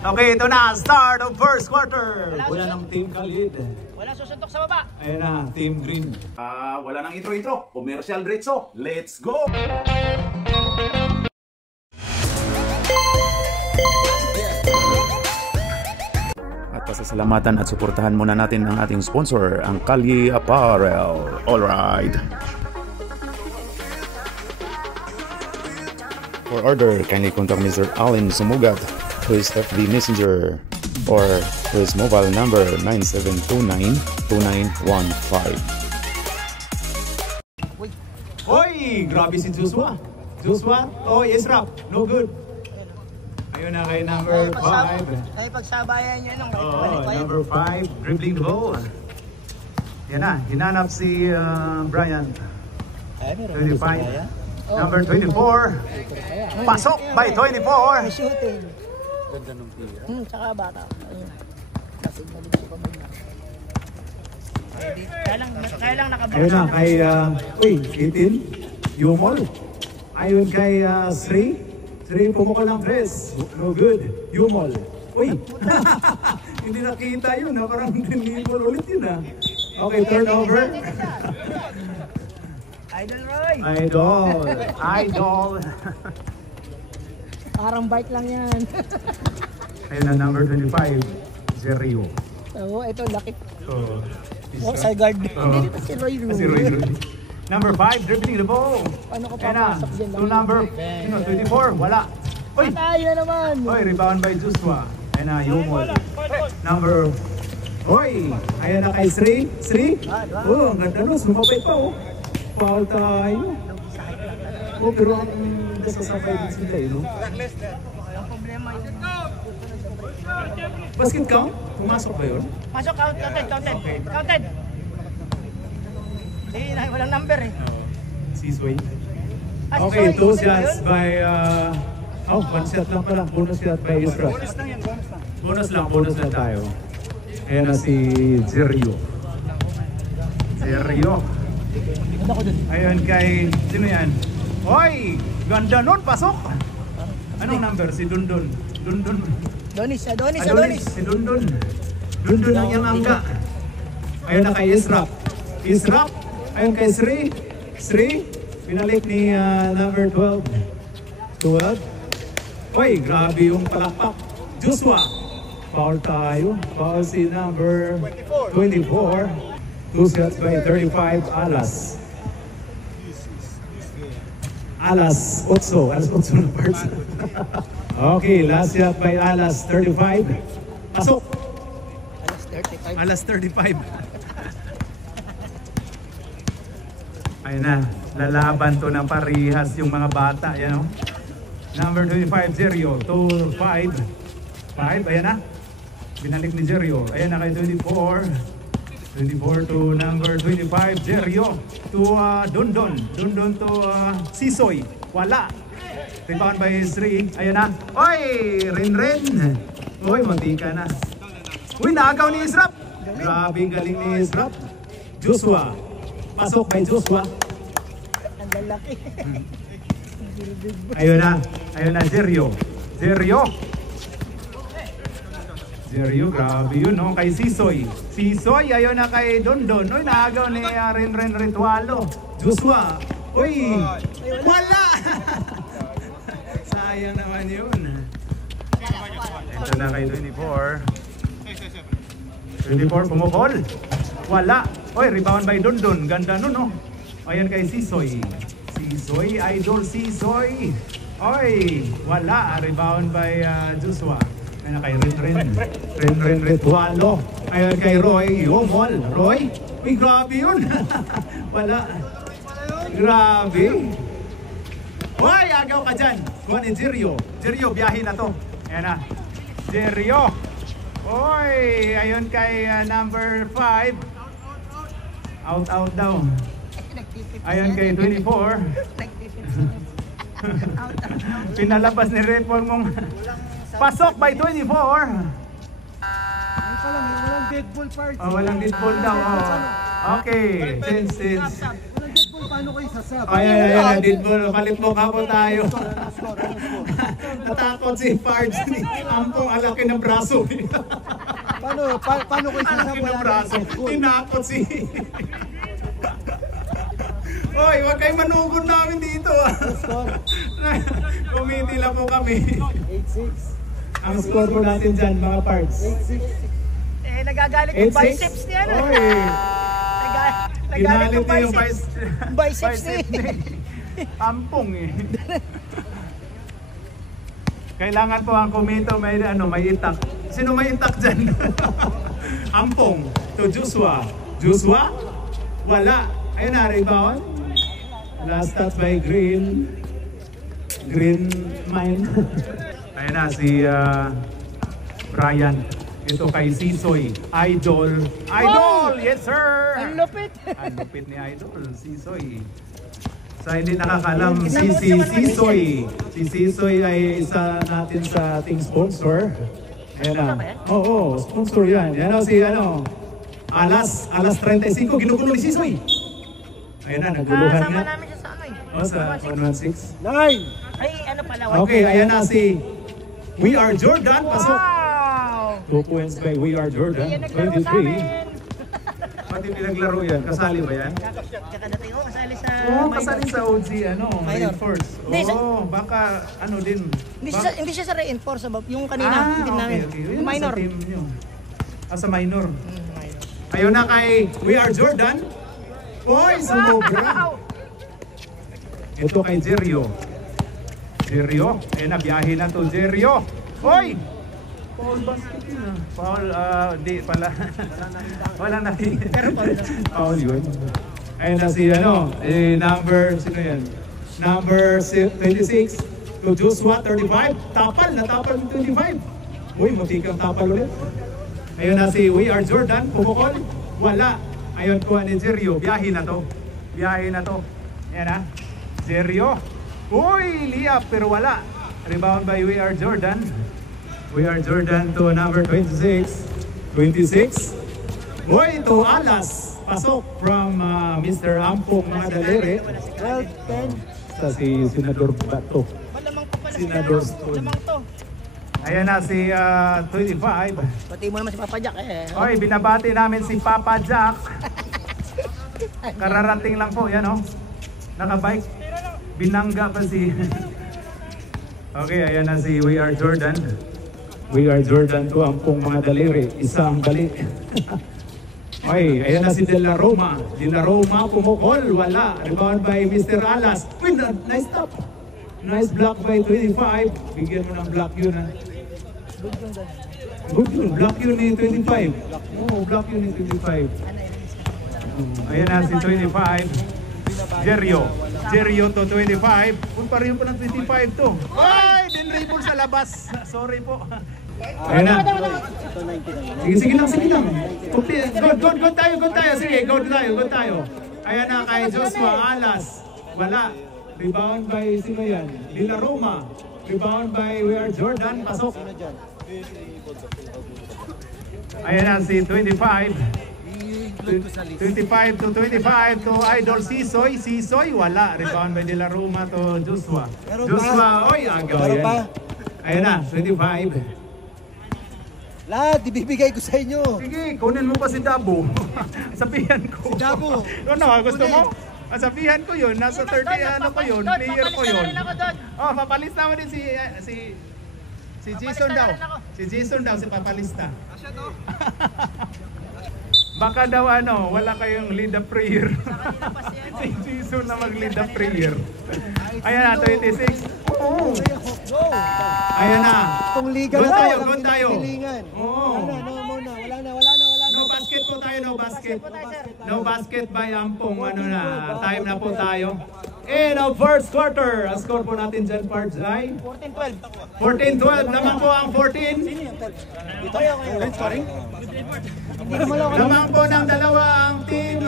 Okay, ito na, start of first quarter. Wala ng Team Khalid. Wala susuntok sa baba. Ayan na, Team Green. Wala nang intro-intro. Commercial diretso. Let's go! At pasasalamatan at suportahan muna natin ang ating sponsor, ang Kalye Apparel. Alright. For order, kindly contact Mr. Allen Sumugat, who is FB Messenger, or his mobile number 9729-2915. Hoy! Grabe si Joshua. Joshua, oh, Israp. No good. Ayun na kay number 5. Ay pagsabayan niya nung Number 5, dribbling the ball. Yan na, hinanap si Brian. 25. Number 24. Pasok by 24. Shooting. Ganda nung tira. Tsaka bata. Kaya lang nakabaka. Ayun na kay, Itin, Yumol. Ayun kay Sri. Sri, pumukol ng dress. No good. Yumol. Uy! Hindi nakita yun ha. Parang tinimol ulit yun ha. Okay, turnover. Idol Roy. Idol. Parang bike lang yan. Ayun na, number 25. Zerio. Oo, ito laki. Oh, side guard. Hindi dito si Roy Roy. Number 5, dribbling the ball. Paano ko Ayun na, papasok dyan? to number 24. Wala. Uy! Patay na naman. Uy, rebound by Joshua. Ayun na, Yumol. Number... Uy! Ayun na kay Sri. Oh, ang ganda nun. Sumapay pa oh. Foul tayo. Oh, pero ang nasasakay din sila eh, no? Ang problema yun. Basket count? Pumasok ba yun? Pasok, counted. Walang number eh. Seasway. Okay, 2 shots by... one shot lang pala. Bonus shot by Israel. Bonus lang tayo. Ayan na si Zerio. Ayun kay... Sino yan? Hoy! Ganda nun! Pasok! Anong number? Si Dundun. Donis. Si Dundun. Dundun ang iyang angga. Ayun na kay Israp. Ayun kay Sri. Pinalik ni number 12. Hoy! Grabe yung palakpak. Joshua. Foul tayo. Foul si number 24. 2 shots by 35, Alas 8 na parts. Okay, last shot by Alas 35. Pasok! Alas 35. Ayun na, lalaban to ng parihas yung mga bata. Yan o. Number 25, Zerio. 2-5. 5, ayan na. Binalik ni Zerio. Ayan na kay 24 to number 25, Zerio. To Dundun to Sisoy. Wala. Rebound by Sri. Ayan na. Oy! Rin. Oy, mantika na. Uy, naagaw ni Israp. Grabe galing ni Israp. Joshua. Pasok by Joshua. Ang lalaki. Ayun na, Zerio, grabe yun, no? Kay Sisoy, ayun na kay Dondon. Uy, naagaw ni Rin Ritualo. Joshua, uy, wala! Sayang naman yun. Ito na kay 24, pumukol. Wala. Uy, rebound by Dondon. Ganda nun, no? Ayan kay Sisoy, Idol Sisoy. Oy, wala. Rebound by Joshua. Ayun na kay Rin Ritualo. Ayun kay Roy Yumol. Roy? Uy, grabe yun. Wala. Grabe. Hoy, agaw ka dyan. Kuhan ni Zerio, biyahin na to. Ayan na. Zerio. Oy, ayun kay number 5. Out daw. Ayun kay 24. Pinalabas ni Repol mong pasok by 24. Walang dead ball part. Walang dead ball daw. Okay, change. paano kayo sasab? Ayan, dito palit mo ka po tayo. Natakot si Pards ni Ampong, alaki ng braso. Paano kayo sasab? Alaki ng braso, tinakot si... Oy, wag kayo manugod namin dito. Kumiti lang po kami. 8-6. Ang score po natin dyan, mga Pards. 8-6. Eh, nagagalit yung 8-6? biceps niya. No? Oy, Nagalit ginalit yung niya yung biceps. Biceps ni. Ampong eh. Kailangan po ang kumito may itak. Sino may itak dyan? Ampong to Joshua. Joshua? Wala. Ayun na, rebound. Last touch by Green Mine. Ayun na si Brian. Ito kay Sisoy. Idol. Yes sir! Ang lupit. Ang lupit ni Idol, Sisoy. Sa hindi nakakalam, si Sisoy. Si Sisoy ay isa natin sa ating sponsor. Ayan na. Oo, sponsor yan. Yan o si Alas 35, ginugulo ni Sisoy. Ayan na, naguluhan Kasama nga. namin siya sa ano eh. O, sa 116. 9. Ay, ano pala. Okay, ayan na si We Are Jordan. Pasok. Wow! 2 points by We Are Jordan. Ayan, naglaro sa amin. 23. Pati pinaglaro yan. Kasali ba yan? Tsaka dating ko, kasali sa... Oo, kasali sa OG, Minor. reinforce. Hindi, Oo, baka din. Hindi siya sa reinforce. Yung kanina, team namin. Okay. Yun Yung minor. Sa team nyo. Sa minor. Minor. Ayun na kay We Are Jordan. Oy, sumobra. Ito kay Jerio. Ayun na, biyahe na to, Jerio. Oy! Foul basket yun ah. Foul, di pala. Wala na. Foul yun. Ayun na si number, sino yan? Number 26 to Joshua, 35. Tapal ng 25. Uy, mutikang tapal ulit. Ayun na si We Are Jordan, pumukol. Wala. Ayun ko ni Jerio, biyahe na to. Ayan na. Jerio. Uy, liyap pero wala. Rebound by We Are Jordan. We Are Jordan to number 26. Uy, to Alas. Pasok from Mr. Ampong Madalere. 12-10. Sa si Senador Bato. Malamang to pala Senador si Stone. Malamang to. Ayan na si 25. Pati mo naman si Papa Jack eh. Oy, binabati namin si Papa Jack. Kararating lang po, yan Nakabike. Binangga pa si... Okay, ayan na si We Are Jordan. We Are Jordan to Ampong mga daliri. Isa ang bali. Okay, ayan na si De La Roma. Pumukol, wala. Rebound by Mr. Alas. Uy, nice stop. Nice block by 25. Bigyan mo ng block yun Good yun. Block yun ni 25. Oo, block yun ni 25. Ayan na si 25. Jerio to 25. Kung pareho po ng 25 to. Ay, din-dribble sa labas. Sorry po. Ayan na. Sige lang. Good tayo. Sige, good tayo. Ayan na kay Joshua Alas. Wala. Rebound by sino yan? De La Roma. Rebound by We Are Jordan. Pasok. Ayan na si 25. 25 to Idol Sisoy, wala. Rebound by De La Roma to Joshua. Oy, agaw yan. Ayan na, 25. Lahat, ibibigay ko sa inyo. Sige, kunin mo pa si Dabo. Sabihan ko. Si Dabo. Ano, gusto mo? Sabihan ko yun, nasa 30 ko yun, player ko yun. Oh, papalista mo din si Jason daw. Si Jason daw, si papalista. Baka daw wala kayong lead a prayer. Si Jason na mag-lead a prayer. Ayan na, 26. Oo. Ayan na. Itong liga Doon na tayo, walang doon tayo. pinipilingan. Oo. Wala na. No basket po tayo, no basket. No basket by Ampong, time na po tayo. And our first quarter, ang score po natin dyan, Pards, ay 14-12. Naman po ang 14. Naman po ng dalawa ang team,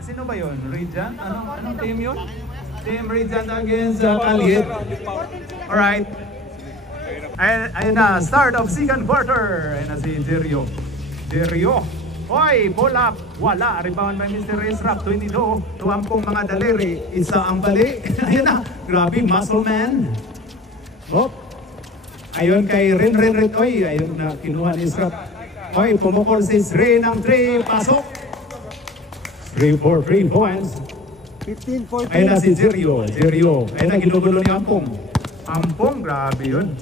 sino ba yun? Regent? Anong team yun? Team Regent against Kaliit. Alright. Ayun na, start of second quarter. Ayun na si Jerio. Hoy, pull up. Wala. Rebound by Mr. Israp. 22. Tuwampong mga daliri. Isa ang bali. Ayan na. Grabe, muscle man. Hop. Ayun kay Ren. Oy, ayun na kinuha ni Israp. Hoy, pumukol si Sri ng 3. Pasok. 3 for 3 points. 15-14. Ayun na si Jerio. Ayun na ginugulo ni Ampong. Ampong, grabe yun.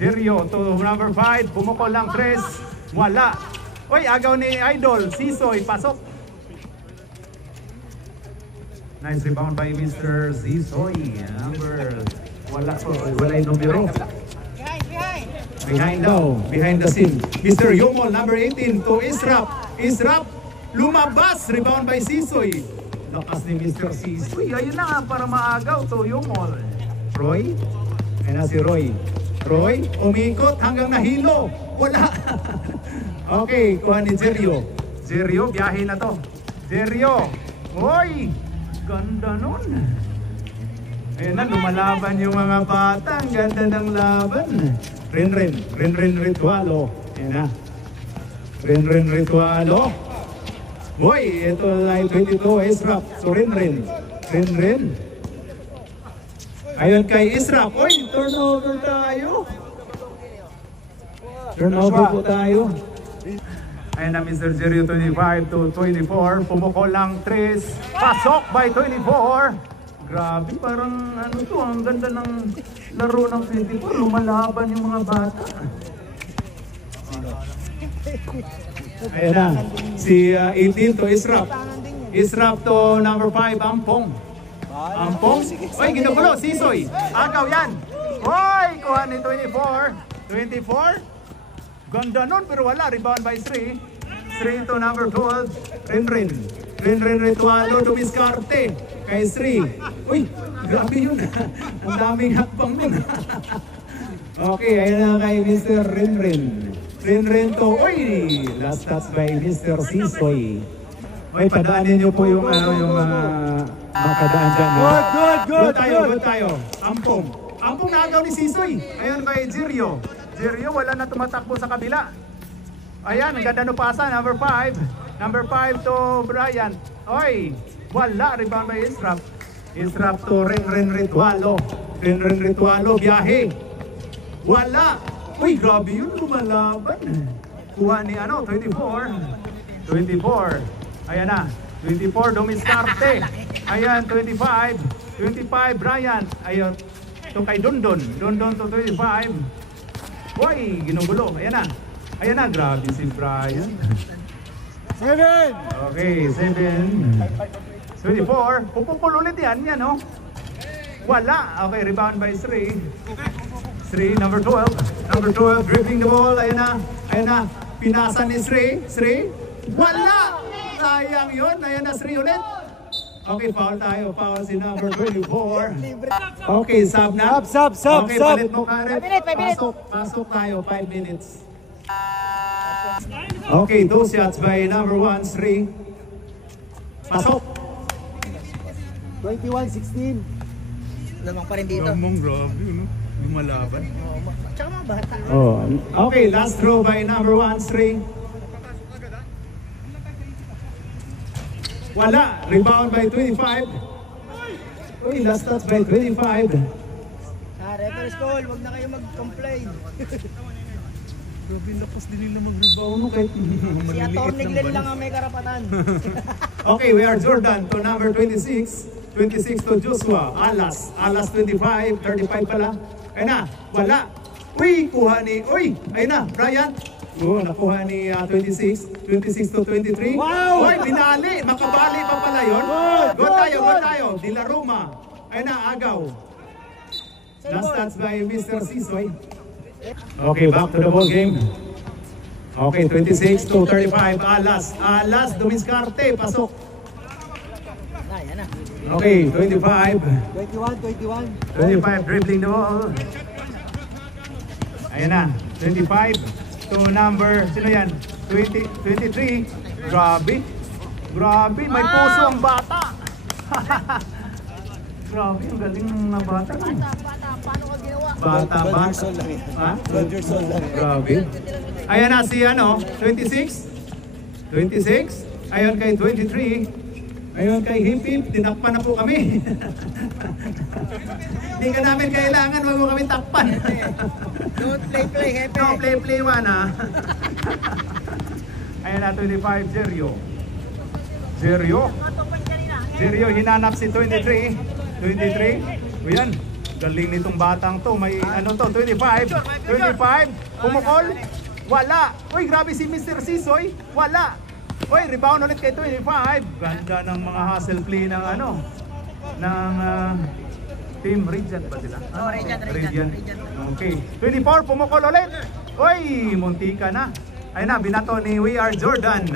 Jerio to number 5. Pumukol lang 3. Wala. Oy, agaw ni Idol. Sisoy, pasok. Nice rebound by Mr. Sisoy. Wala yung numero. Behind daw. Behind the scene. Mr. Yomol, number 18 to Israp. Israp, lumabas. Rebound by Sisoy. Lakas ni Mr. Sisoy. Ayun na para maagaw to Yomol. Roy. Ayun na si Roy. Roy, umikot hanggang nahilo. Wala. Okay, kuha ni Jerio. Jerio, biyahe na to. Jerio. Hoy! Ganda nun. Ayun na, lumalaban yung mga bata. Ang ganda ng laban. Ren Ritualo. Ayun na. Ren Ritualo. Hoy, ito ay 22 Israp. So Ren. Ayun kay Israp. Hoy, turnover tayo. Turnover po tayo. Ayun na Mr. Jerio 25 to 24. Pumukol lang 3. Pasok by 24. Grabe, parang ano to, ang ganda ng laro ng 24. Lumalaban yung mga bata. Ayun na, si 18 to Israp. Israp to number 5, Ampong. Oy, ginugulo, Sisoy. Agaw yan. Hoy, kuha ni 24. 24. Ganda nun, pero wala. Rebound by 3. 3 to number 12. Ren Ritualo, dumiskarte. Kay 3. Uy, grabe yun. Ang daming hakbang nun. Okay, ayun na kay Mr. Ren to. Uy, last touch by Mr. Sisoy. Uy, padaanin nyo po yung makadaan dyan. Good tayo. Ampong nagaw ni Sisoy. Ayun kay Jerio. Jerio, wala na tumatakbo sa kabila. Ayan, ang ganda no pasa, number 5. Number 5 to Brian. Oy, wala, rebound by Israp. Israp to Ren Ritualo. Ren Ritualo, biyahe. Wala. Uy, grabe yun, lumalaban. Kuha ni 24. Ayan na, 24, dumiskarte. Ayan, 25. 25, Brian. Ayan, to kay Dundon to 25. Hoy, ginugulo. Ayan na, grabe si Brian. 7. Okay, 7. 24. Pupupul ulit yan, no? Wala. Okay, rebound by 3. 3, number 12. Number 12, dribbling the ball. Ayan na. Pinasa ni 3. Wala! Sayang yun. Ayan na, 3 ulit. Okay, foul tayo. Foul si number 24. Okay, sub na. Sub. Okay, palit mo, Karen. 5 minutes. Pasok tayo, 5 minutes. Okay, 2 shots by number 1, 3. Pasok. 21-16. Lamang pa rin dito. Grabe, no? Lumalaban. Tsaka mga bata. Oh, okay, last throw by number 1, 3. Wala. Rebound by 25. Uy, last touch by 25. Referee school, wag na kayo mag-complain. Grabe, lakas din nila mag-rebound. No, kahit Si Atty. Glenn lang ang may karapatan. Okay, we are Jordan to number 26. 26 to Joshua. Alas 25. 35 pala. Ayun na. Wala. Uy, kuha ni... Uy, ayun na. Brian. Oo, nakuha ni 26. 26 to 23. Wow! Uy, binali. Makabali pa pala yun. Good tayo. De La Roma. Ayun na, agaw. Last touch by Mr. Sisoy. Okay, back to the ball game. Okay, 26 to 35. Alas, dumiskarte. Pasok. Ayan na. Okay, 25. 21. 25 dribbling the ball. Ayan na, 25 to number, sino yan? 23. Grabe, may puso ang bata. Grabe, ang galing ng bata. Bata, paano ka ginawa? Bata. 12 years old lang eh. Ha? 12 years old lang. Grabe. Ayan na si 26. 26. Ayon kay 23. Ayon kay Hip Hip, tinakpan na po kami. Hindi ka namin kailangan, wag mo kami takpan. Don't play, hepe. No, play one ha. Ayan na, 25, Jerio, hinanap si 23. 23. O yan, galing nitong batang to. May ano to, 25. Pumukol. Wala. Uy, grabe si Mr. Sisoy. Wala. Uy, rebound ulit kay 25. Ganda ng mga hustle play ng ano, ng Team Regent ba sila? Regent. Okay. 24, pumukol ulit. Uy, muntika na. Ayun na, binato ni We Are Jordan.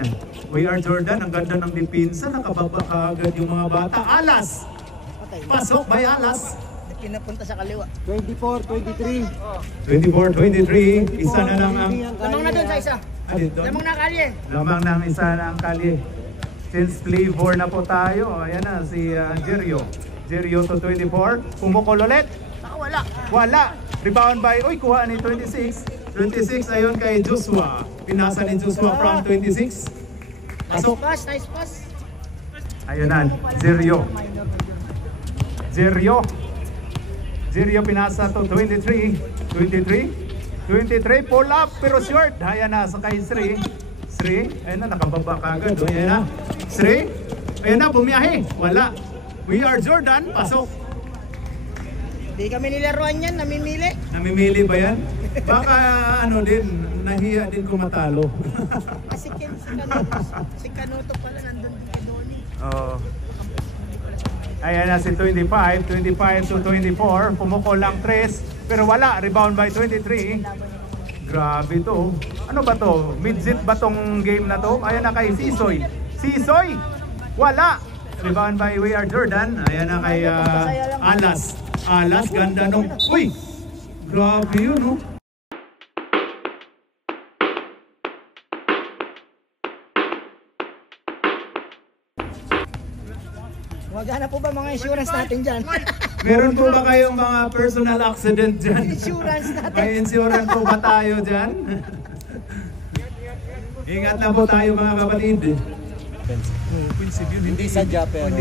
We Are Jordan, ang ganda ng dipinsa. Nakababa agad yung mga bata. Alas! Pasok by Alas. Pinapunta sa kaliwa. 24, 24-23. 23. Isa na lang ang... Lamang na doon sa isa. Lamang na kalye. Lamang ng isa na ang kalye. Since play 4 na po tayo. Ayan na, si Jerio. Jerio to 24. Pumukol ulit. Wala. Wala. Rebound by, uy, kuha ni 26. 26 ayon kay Joshua. Pinasa ni Joshua from 26. Pasok. Nice pass. Ayun na, Jerio pinasa to 23. 23, pull up pero short. Ayan na, sa kay Sri. Ayun na, nakababa kagad. Ayan na, Sri. Ayun na, bumiyahe. Wala. We Are Jordan, pasok. Di kami nilaruan yan, namimili. Namimili ba yan? Baka ano din, nahiya din ko matalo. Kasi si Kanuto pala nandun din kay Donnie. Oh. Ayan na si 25 to 24. Pumukol lang 3, pero wala. Rebound by 23. Grabe to. Ano ba to? Midget ba tong game na to? Ayan na kay Sisoy. Wala. Rebound by We Are Jordan. Ayan na kay Alas, ganda nung... Uy! Grabe yun, no? Magana po ba mga insurance natin dyan? Meron po ba kayong mga personal accident dyan? Insurance natin. May insurance po ba tayo dyan? Ingat na po tayo mga kapatid. Hindi sadya pero...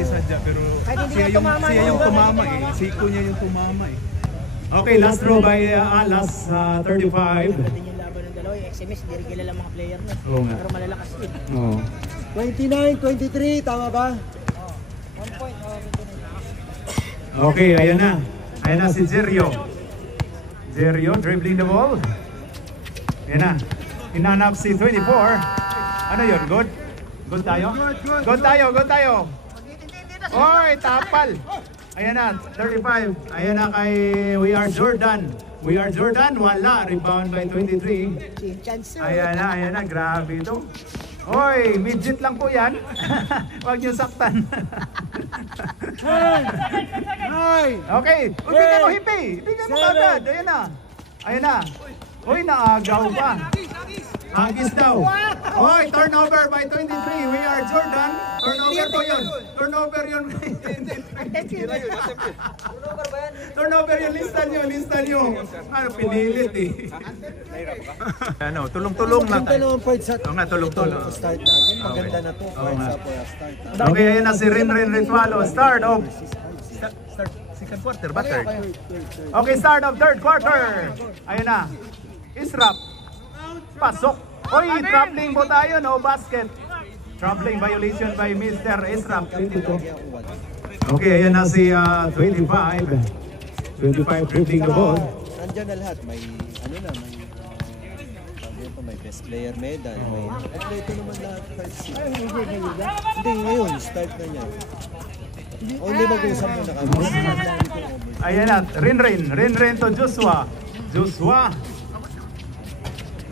Kahit hindi na tumama. Siya yung tumama eh. Siko niya yung tumama eh. Okay, last row by Alas, 35. Din yung laban ng dalawa, yung XMS, hindi rin kilala mga player na. Oo nga. Pero malalakas din. Oh. 29, 23, tama ba? 1 point. Okay, ayan na. Ayan na si Jerio. Dribbling the ball. Ayan na. Inanap si 24. Ano yun? Good? Good tayo? Good tayo. Oy, tapal. Ayan na, 35. Ayan na kay We Are Jordan. Wala. Rebound by 23. Chance. Ayan na. Grabe ito. Oy, midget lang po yan. Huwag niyo saktan. Okay. Bigyan mo, Hippy. Bigyan mo agad. Ayan na. Uy, naagaw pa. Hagis daw. Oy, turnover by 23. We Are Jordan. Turnover po yun. Turnover yun. Turnover yun. Lista nyo. Ano, pinilit eh. Ano, tulong-tulong lang tayo. Ang point sa... Oo nga, tulong-tulong. Start natin. Maganda na to. Point sa start natin. Okay, ayan na si Rin Ritualo. Start second quarter ba? Third? Okay, start of third quarter. Ayan na. Israp. Pasok. Oy, traveling po tayo, no? Basket. Traveling violation by Mr. Israp. 22. Okay, ayan na si 25. 25 dribbling the ball. Nandiyan na lahat. May may best player medal. May kompleto naman lahat. Hindi ngayon, start na niya. Only mag-usap muna kami. Ayan na, Rin to Joshua.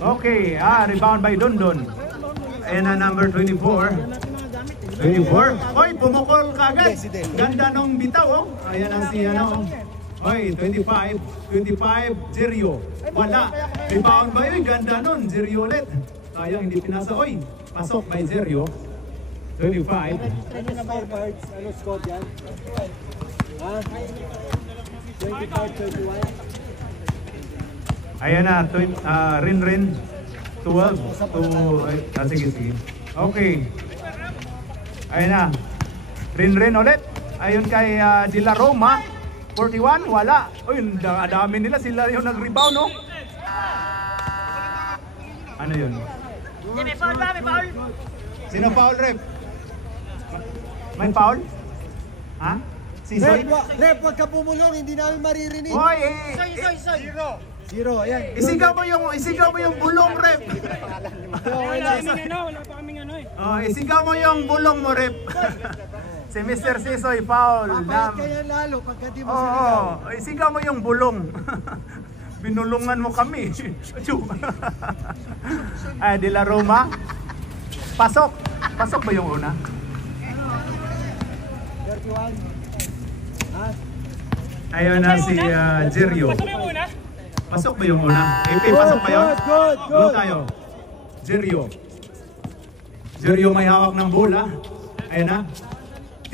Okay, rebound by Dondon. Ayan na, number 24. 24? Oy, pumukol kagad. Ganda nung bitaw, oh. Ayan na si Oy, 25, Jerio. Wala. Rebound ba yun? Ganda nun, Jerio ulit. Sayang, hindi pinasa. Oy, pasok by Jerio. 25. Ano score yan? Ha? 25, 21? Ayan na, Rin. 12 to... sige. Okay. Ayun na. Rin ulit. Ayun kay De La Roma. 41, wala. Uy, dami nila. Sila yung nag-rebound, no? Ano yun? May foul ba? May foul? Sino foul, rep? May foul? Ha? Si Soy? Rep, wag ka pumulong, hindi namin maririnig. Hoy, Soy. Zero, ayan. isigaw mo yung bulong, rep. Wala pa kaming ano eh. Oh, isigaw mo yung bulong mo, rep. Si Mr. Sisoy, foul. Papalit ka yan lalo pagka di mo Oo, sinigaw. isigaw mo yung bulong. Binulungan mo kami. Ay, De La Roma. Pasok. Pasok ba yung una? 31. Ayun na si Jerio. Pasok ba yung una? AP, pasok ba yun? Good. Go tayo. Jerio may hawak ng bola. Ayun na.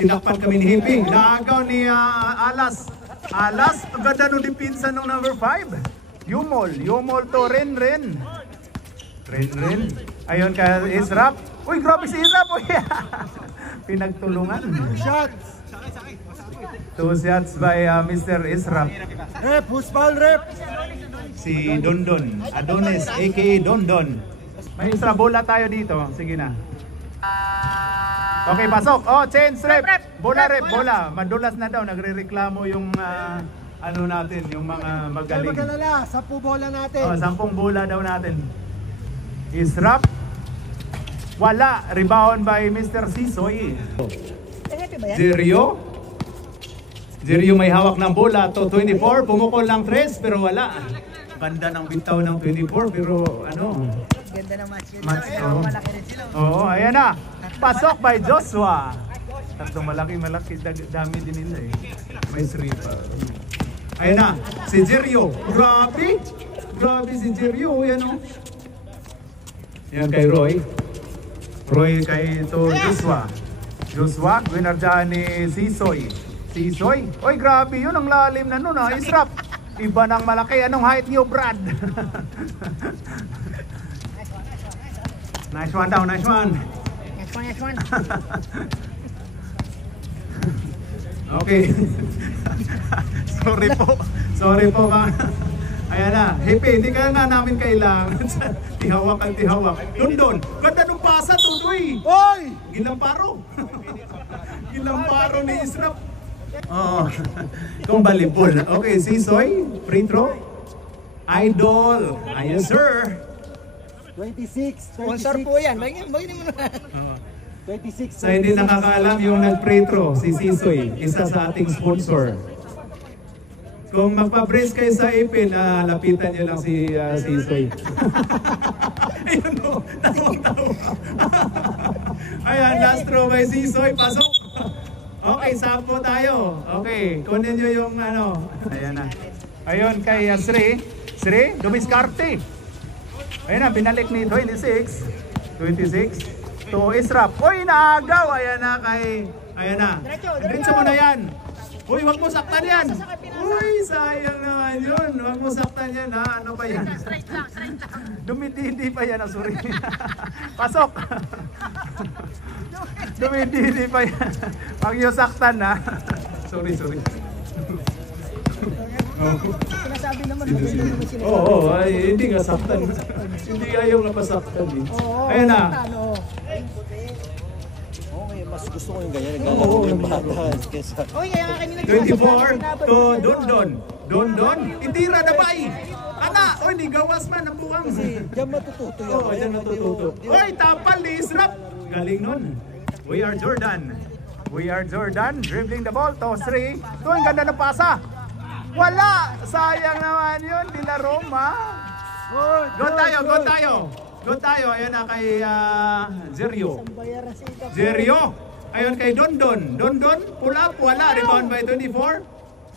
Tinakpan kami ni Hippie. Nagaw ni Alas. Alas, ang ganda nung dipinsa ng number 5. Yumol to Ren. Ayun kay Israp. Uy, grabe si Israp. Uy. Pinagtulungan. Shots. 2 shots by Mr. Israp. Rep, who's foul, rep? Si Dondon. Adonis, aka Dondon. May extra bola tayo dito. Sige na. Okay, pasok. Oh, change rep. Bola. Madulas na daw. Nagre-reklamo yung ano natin, yung mga Kaya magaling. mag-alala, 10 bola natin. Oh, 10 bola daw natin. Israp. Wala. Rebound by Mr. Sisoy. Happy ba yan? Jerio may hawak ng bola to 24. Pumukol lang 3 pero wala. Ganda ng bitaw ng 24 pero ano. Ganda ng match yun. Match, Ayun, oh. malaki rin sila. Oo, ayan na. Pasok by Joshua. Tatlong malaki. Dami din nila eh. May 3 pa. Ayan na. Si Jerio. Grabe si Jerio. Yan o. Yan kay Roy. Roy kay to Joshua. Winner dyan ni Sisoy. Oy, grabe yun. Ang lalim na nun ha. Israp. Iba ng malaki. Anong height niyo, Brad? Nice one daw, nice one. Next one. Okay. Sorry po ba? Ayan na. Hippie, hindi ka nga namin kailangan. Tihawak. Dondon. Ganda nung pasa, Tudoy. Oy! Gilamparo ni Israp. Oo. Kung balibol. Okay, Sisoy. Free throw. Idol. Ayun, sir. 26. Sponsor po yan. Bagay mo na. 26. Sa hindi nakakaalam yung nag-free throw, si Sisoy, isa sa ating sponsor. Kung magpa-brace kayo sa ipin, lapitan nyo lang si Sisoy. Ayun o, tawa-tawa. Ayan, last throw by Sisoy, pasok. Okay, sampo tayo. Okay, kunin nyo yung ano. Ayan na. Ayun kay Sri, Dumiskarte. Ayun na, binalik ni 26 to Israp. Uy, naagaw. Ayan na kay, ayan na. Diretso mo na yan. Uy, wag mo saktan yan. Uy, sayang naman yun. Wag mo saktan yan ha. Ano ba yan? Dumididi pa yan. Sorry. Pasok. Dumididi pa yan. Wag nyo saktan ha. Sorry. Sinasabi naman naman sila. Oo, ay, hindi nga saktan. Hindi ayaw nga pasaktan eh. Ayan na. Okay, mas gusto ko yung ganyan. Naglalaro yung bata. Kesa... Uy, kaya nga kanina 24 to Dondon. Itira na ba eh? Ana, oy, di gawas man ang buwang. Diyan matututo yan. Oo, dyan natututo. Oy, tapal ni Israp. Galing nun. We are Jordan. Dribbling the ball to 3. Ito, ang ganda ng pasa. Wala! Sayang naman yun, De La Roma. Go tayo. Ayan na kay Jerio. Ayun kay Dondon. Pull up, wala. Rebound by 24.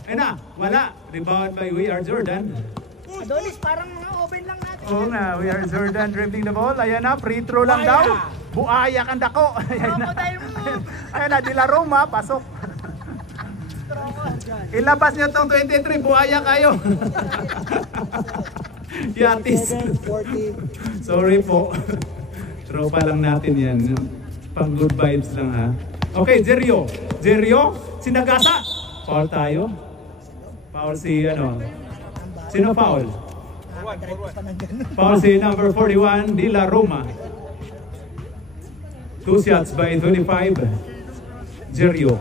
Ayun na, wala. Rebound by We Are Jordan. Adonis, parang mga oven lang natin. Oo nga, We Are Jordan dribbling the ball. Ayan na, free throw lang daw. Buaya kang dako. Ayan na, De La Roma, pasok. Ilabas nyo tong 23, buhaya kayo. Yatis. 40. Sorry po. Tropa lang natin yan. Pang good vibes lang ha. Okay, Jerio. Jerio, sinagasa. Foul tayo. Foul si ano. Sino foul? Foul si number 41, De La Roma. 2 shots by 25. Jerio.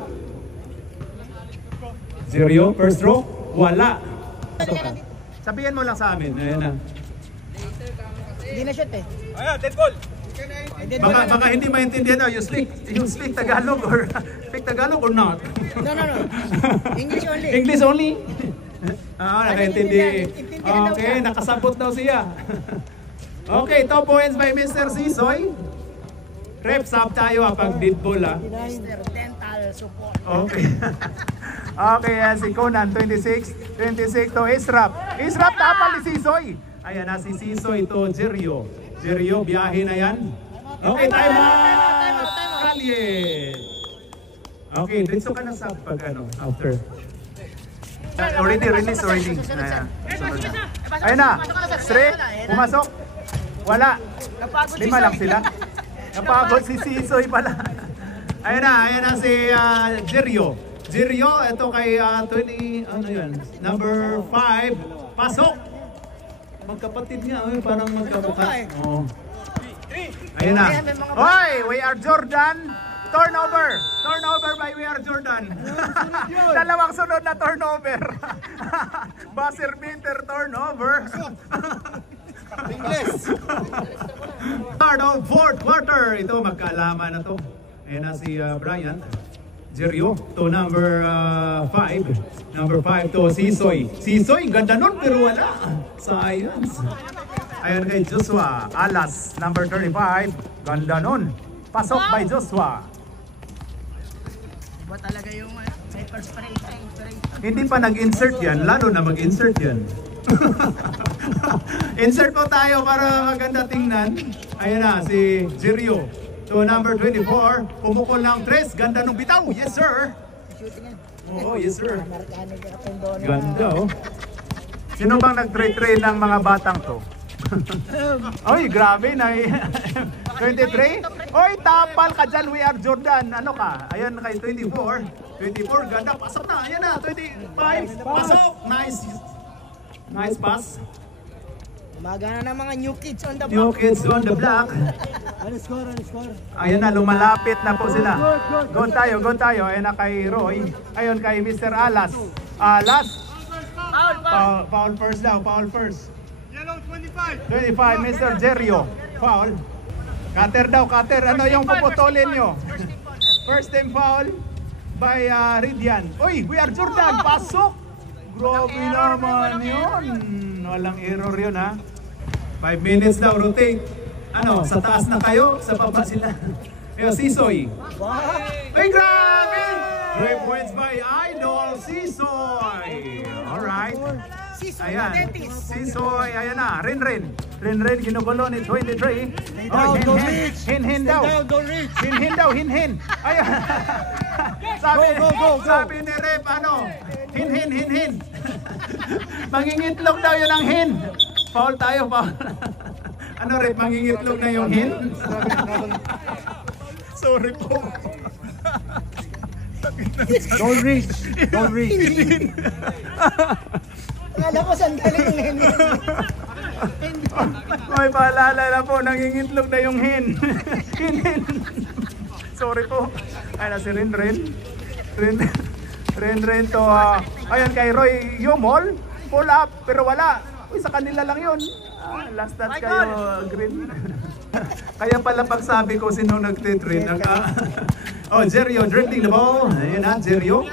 Jerio, first stroke. Wala. Sabihin mo lang sa amin. Ayan na. Hindi na shoot eh. Baka hindi maintindihan yung speak Tagalog or speak Tagalog or not. No. English only. English only? Nakaintindi. Intindihan daw Okay, siya. nakasabot daw siya. Okay, 2 points by Mr. Sisoy. Rep, sub tayo pag dead ball Mr. Dental Support. Okay. Okay, si Conan, 26 to Israp. Israp, tapal ni Sisoy. Ayan na si Sisoy to Jerio. Jerio, biyahe na yan. Okay, time out! Kalye! Okay, dito ka na sa pag ano, after. Already released already. Ayan. Ayun na. Straight. Pumasok. Wala. 5 lang sila. Napagod si Sisoy pala. Ayun na si Jerio. Jerio, ito kay 20, ano yun? Number 5. Pasok. Magkapatid nga, parang magkabuka. Oh. Ayun na. Hoy, we are Jordan. Turnover! Turnover by We Are Jordan. Dalawang sunod na turnover. Buzzer beater turnover. Start of fourth quarter. Ito, magkaalaman na to. Ayan na si Brian. Jerio to number 5. Number 5 to Sisoy. Sisoy, ganda nun pero wala. Science. Ayan kay Joshua. Alas, number 35. Ganda nun. Pasok by Joshua. Ba talaga yung hyperspiration. Hindi pa nag-insert yan, lalo na mag-insert yan. Insert po tayo para maganda tingnan. Ayan na, si Jerio. To number 24, pumukol ng 3. Ganda nung bitaw. Yes, sir. Shooting yan. Oo, yes, sir. Markahan na ako doon. Ganda, oh. Sino bang nag-train ng mga batang to? Oy, grabe na 23? Oy, tapal ka dyan, We Are Jordan. Ano ka? Ayan kay 24. 24, ganda. Pasok na. Ayan na, 25. Pasok. Nice. Nice pass. Magana ng mga new kids on the block. New kids on the block. Ano score? Ayan na, lumalapit na po sila. Go tayo. Ayan na kay Roy. Ayan kay Mr. Alas. Alas. Foul first daw, foul first. Yellow 25. 25, Mr. Jerio. Foul. Cutter daw, cutter. Ano yung puputulin nyo? First team foul by Ridian. Uy, We Are Jordan. Pasok! Grabe naman yun. Walang error yun ha. 5 minutes daw, rotate. Ano, sa taas na kayo? Sa baba sila. Ayo, Sisoy. Uy, grabe! 3 points by Idol Sisoy. Alright. Ayan, Sisoy, ayan na, Rin, ginugulo ni 23. Oh, hin daw. Hin daw. Ayan. Sabi ni Rep, ano, hin. Mangingitlog daw yun ang hin. Foul tayo, foul. Ano Rep, mangingitlog na yung hin? Sorry po. Don't reach. Akala ko sandali yung hindi. May paalala na po, nangingitlog na yung hin. Sorry po. Ay na si Rin to. Ayan kay Roy Yumol. Pull up, pero wala. Uy, sa kanila lang yun. Last touch kayo, Green. Kaya pala pagsabi ko sino nagtitrain. Oh, Jerio drifting the ball. Ayan na, Jerio,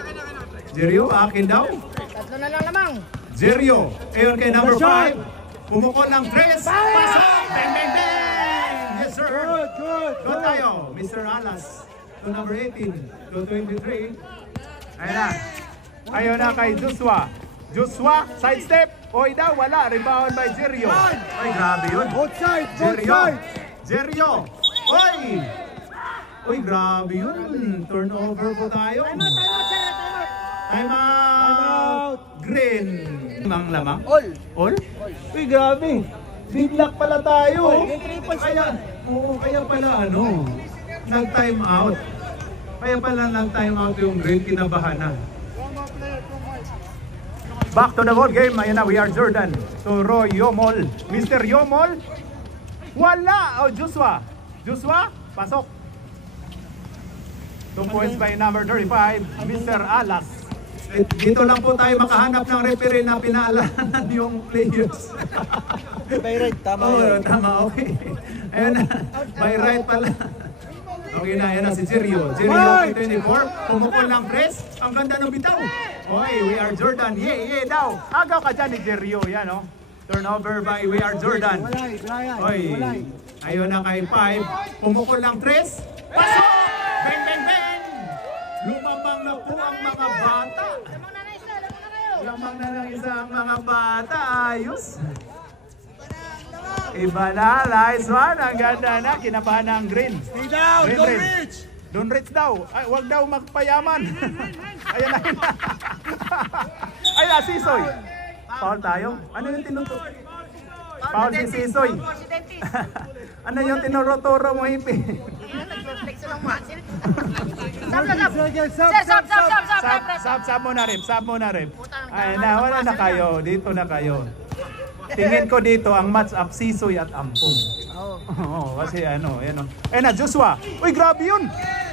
akin daw. Tatlo na lang lamang. Jerio, ayon kay number 5. Pumukol ng 3. Pasok! Bang! Yes, sir. Good. Go tayo, Mr. Alas. To number 18. To 23. Ayan na kay Joshua, side step. Oy daw, wala. Rebound by Jerio. Ay, grabe yun. Both sides. Jerio. Oy, grabe yun. Turnover po tayo. Time out. Green. Lamang. All? Uy, grabe. Biglock pala tayo. Kaya pala nag-time out. Kaya pala nag-time out yung Green, kinabahan na. Back to the ball game. Ayan na, we are Jordan. To Roy Yomol. Mr. Yomol. Wala! Joshua, pasok. 2 points by number 35, Mr. Alas. Dito lang po tayo makahanap ng referee na pinaalanan yung players. By right, tama yun. Tama, okay. Ayan na, by right pala. Okay na, ayan na si Jerio. Jerio 24, pumukol ng press. Ang ganda ng bitaw. Okay, we are Jordan. Yeah daw. Agaw ka dyan ni Jerio, yan Turnover by we are Jordan. Oy, ayun na kay 5. Pumukol ng press. Pasok! Bang! Lumabang na po ang mga bata. Lamang na lang isa ang mga bata. Ayos. Iba na, nice one. Ang ganda na. Kinabahan na ang Green. Stay down, don't reach! Don't reach daw. Ay, wag daw magpayaman. Ayan na. Ay na, Sisoy. Foul tayo. Ano yung tinutok? Foul si Sisoy. Ano yung tinurotoro mo, Hipi? Sab mo na, Rep. Ay na, wala na kayo. Dito na kayo. Tingin ko dito ang match up Sisoy at Ampong. Kasi yan na, Joshua. Uy, grabe yun.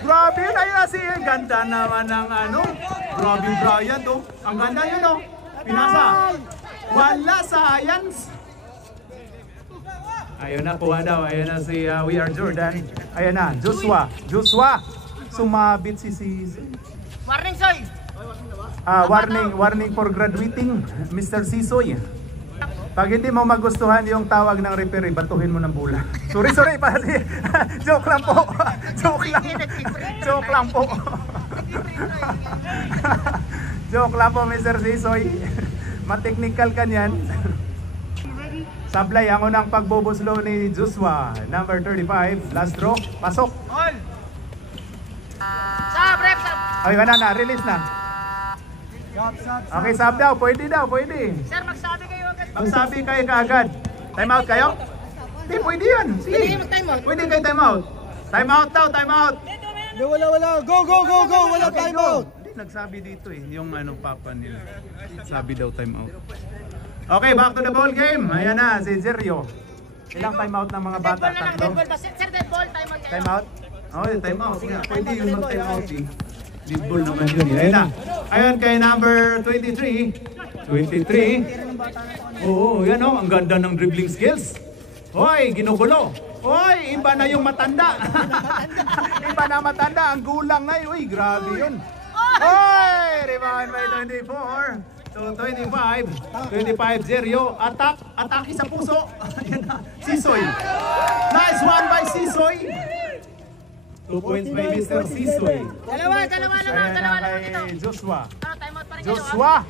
Ayun na si ganda naman ng Grabe Brian to. Ang ganda yun Pinasa. Wala science. Ayun na, kuha daw. Ayun na si We Are Jordan. Ayun na, Joshua. Sumabit si Warning, Soy! Warning for graduating, Mr. Sisoy. Pag hindi mo magustuhan yung tawag ng referee, batuhin mo ng bola. Sorry, pati. Joke lang po. Joke lang po, Mr. Sisoy. Mateknikal ka niyan. Sablay ang unang pagbubuslo ni Joshua. Number 35, last throw. Pasok. Sab, rep, sab! Okay, na, release na. Okay, sab daw. Pwede. Sir, magsabi kayo agad. Magsabi kayo kaagad. Time out kayo? Hindi, pwede yun. Sige. Pwede kayo time out. Time out daw, time out. Wala. Go! Wala time out! Hindi, nagsabi dito yung papa nila. Sabi daw time out. Okay, back to the ball game. Ayan na, si Jerio. Ilang time out ng mga bata? Dead ball na lang, Tatlo? dead ball ba? Sir, dead ball, time out kayo. Time out? Okay, time out. Pwede yung mag-time out Dead ball naman yun. Ayan na. Ayun kay number 23. Oo, yan ang ganda ng dribbling skills. Hoy, ginugulo. Hoy, iba na yung matanda. Iba na matanda. Ang gulang na yun. Uy, grabe yun. Hoy, rebound by 24. So 25 Jerio, atake sa puso. Ayan na, Sisoy. Nice one by Sisoy. 2 points by Mr. Sisoy. Dalawa naman dito. Joshua. Time out pa rin kayo. Joshua.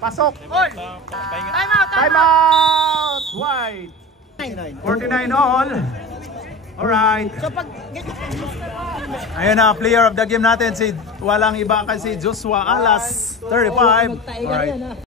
Pasok. Time out. White. 49 all. Alright. So pag Ayun na, player of the game natin, walang iba kasi Joshua Alas, 35. Alright.